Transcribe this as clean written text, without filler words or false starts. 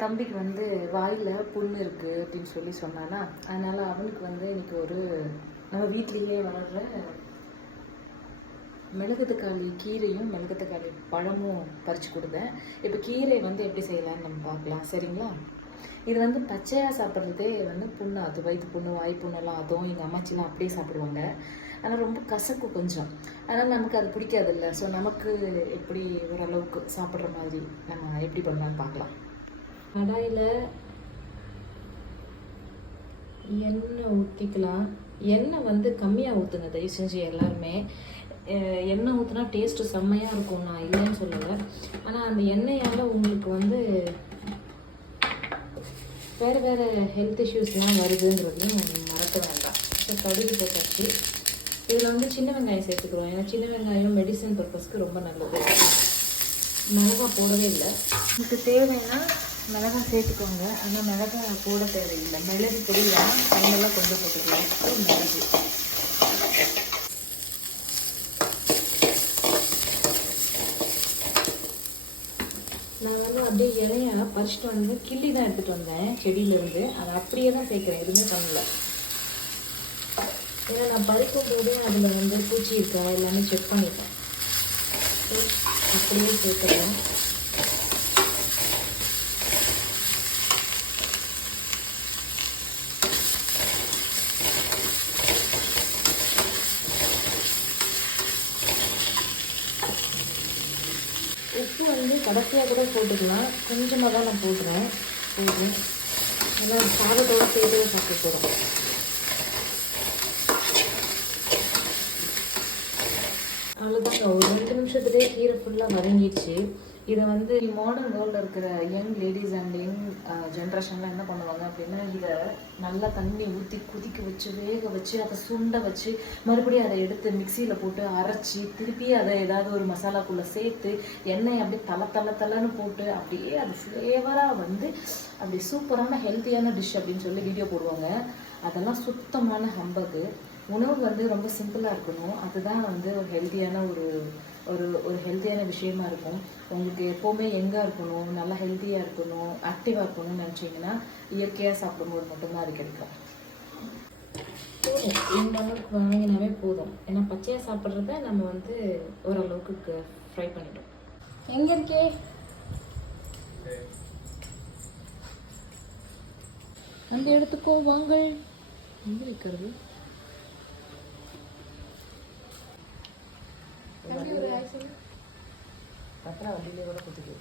என் தம்பிக்கு வந்து வாயில் புண்ணு இருக்குது அப்படின்னு சொல்லி சொன்னானா, அதனால் அவனுக்கு வந்து இன்றைக்கி ஒரு நம்ம வீட்லேயே வளர்கிற மிளகுத்தக்காளி கீரையும் மிளகுத்தக்காளி பழமும் பறித்து கொடுத்தேன். இப்போ கீரை வந்து எப்படி செய்யலான்னு நம்ம பார்க்கலாம், சரிங்களா? இது வந்து பச்சையாக சாப்பிட்றதே வந்து புண்ணு, அது வயிற்று புண்ணு வாய் புண்ணெல்லாம் அதுவும் எங்கள் அம்மாச்சிலாம் அப்படியே சாப்பிடுவாங்க. ஆனால் ரொம்ப கசக்கு கொஞ்சம், அதனால் நமக்கு அது பிடிக்காதில்ல. ஸோ நமக்கு எப்படி ஓரளவுக்கு சாப்பிட்ற மாதிரி நம்ம எப்படி பண்ணலான்னு பார்க்கலாம். கடாயில் எண்ணெய் ஊற்றிக்கலாம். எண்ணெய் வந்து கம்மியாக ஊற்றுங்க தயவு செஞ்சு எல்லாருமே. எண்ணெய் ஊற்றினா டேஸ்ட்டு செம்மையாக இருக்கும், நான் இல்லைன்னு சொல்லலை. ஆனால் அந்த எண்ணெயால் உங்களுக்கு வந்து வேறு வேறு ஹெல்த் இஷ்யூஸ்லாம் வருதுன்றதையும் மறக்க வேண்டாம். ஸோ கடுகு போட்டாச்சு. இதில் வந்து சின்ன வெங்காயம் சேர்த்துக்கிறோம், ஏன்னா சின்ன வெங்காயம் மெடிசன் பர்பஸ்க்கு ரொம்ப நல்லது. மிளகாய் போடவே இல்லை. உங்களுக்கு தேவைன்னா மிளகாய் சேர்த்துக்கோங்க, ஆனால் மிளகாய் போட தேவையில்லை. மிளகு பொடியெல்லாம் கையெல்லாம் கொஞ்சம் போட்டுக்கலாம். மிளகு நான் வந்து அப்படியே இலையா பறிச்சுட்டு வந்து கிள்ளி தான் எடுத்துகிட்டு வந்தேன் செடியிலேருந்து. அதை அப்படியே தான் சேர்க்குறேன், எதுவுமே பண்ணல. ஏன்னா நான் பறிக்கும் போதே அதில் வந்து பூச்சி இருக்கா எல்லாமே செக் பண்ணிட்டேன். அப்படியே சேர்க்குறேன். உப்பு வந்து கடைசியாக கூட போட்டுக்கலாம், கொஞ்சமாக தான் நான் போடுறேன். நல்லா சாதத்தோடு சேர்த்து சாப்பிட்டு போகிறோம். அவ்வளோதாங்க, ஒரு 2 நிமிஷத்துலேயே கீரை ஃபுல்லாக வதங்கிடுச்சு. இதை வந்து மாடர்ன் வேர்ல்டில் இருக்கிற யங் லேடிஸ் அண்ட் யங் ஜென்ரேஷன்லாம் என்ன பண்ணுவாங்க அப்படின்னா, இதை நல்லா தண்ணி ஊற்றி கொதிக்க வச்சு வேக வச்சு அதை சுண்ட வச்சு மறுபடியும் அதை எடுத்து மிக்சியில் போட்டு அரைச்சி திருப்பி அதை ஏதாவது ஒரு மசாலாக்குள்ளே சேர்த்து எண்ணெய் அப்படியே தலை போட்டு அப்படியே அது ஃப்ளேவராக வந்து அப்படி சூப்பரான ஹெல்த்தியான டிஷ் அப்படின்னு சொல்லி வீடியோ போடுவாங்க. அதெல்லாம் சுத்தமான ஹம்பகு. உணவு வந்து ரொம்ப சிம்பிளாக இருக்கணும், அதுதான் வந்து ஒரு ஹெல்த்தியான ஒரு ஒரு ஒரு ஹெல்த்தியான விஷயமா இருக்கும். உங்களுக்கு எப்போவுமே எங்கே இருக்கணும், நல்லா ஹெல்த்தியாக இருக்கணும், ஆக்டிவாக இருக்கணும்னு நினச்சிங்கன்னா இயற்கையாக சாப்பிடும்போது மட்டும்தான் அது கிடைக்கும். இந்த அளவுக்கு வாங்கினாவே போதும், ஏன்னா பச்சையாக சாப்பிட்றத நம்ம வந்து ஓரளவுக்கு ஃப்ரை பண்ணிட்டோம். எங்கே இருக்கே அந்த இடத்துக்கோ வாங்கள். எங்கே இருக்கிறது? பத்திரம் வண்டியிலே கூட கொடுத்துட்டு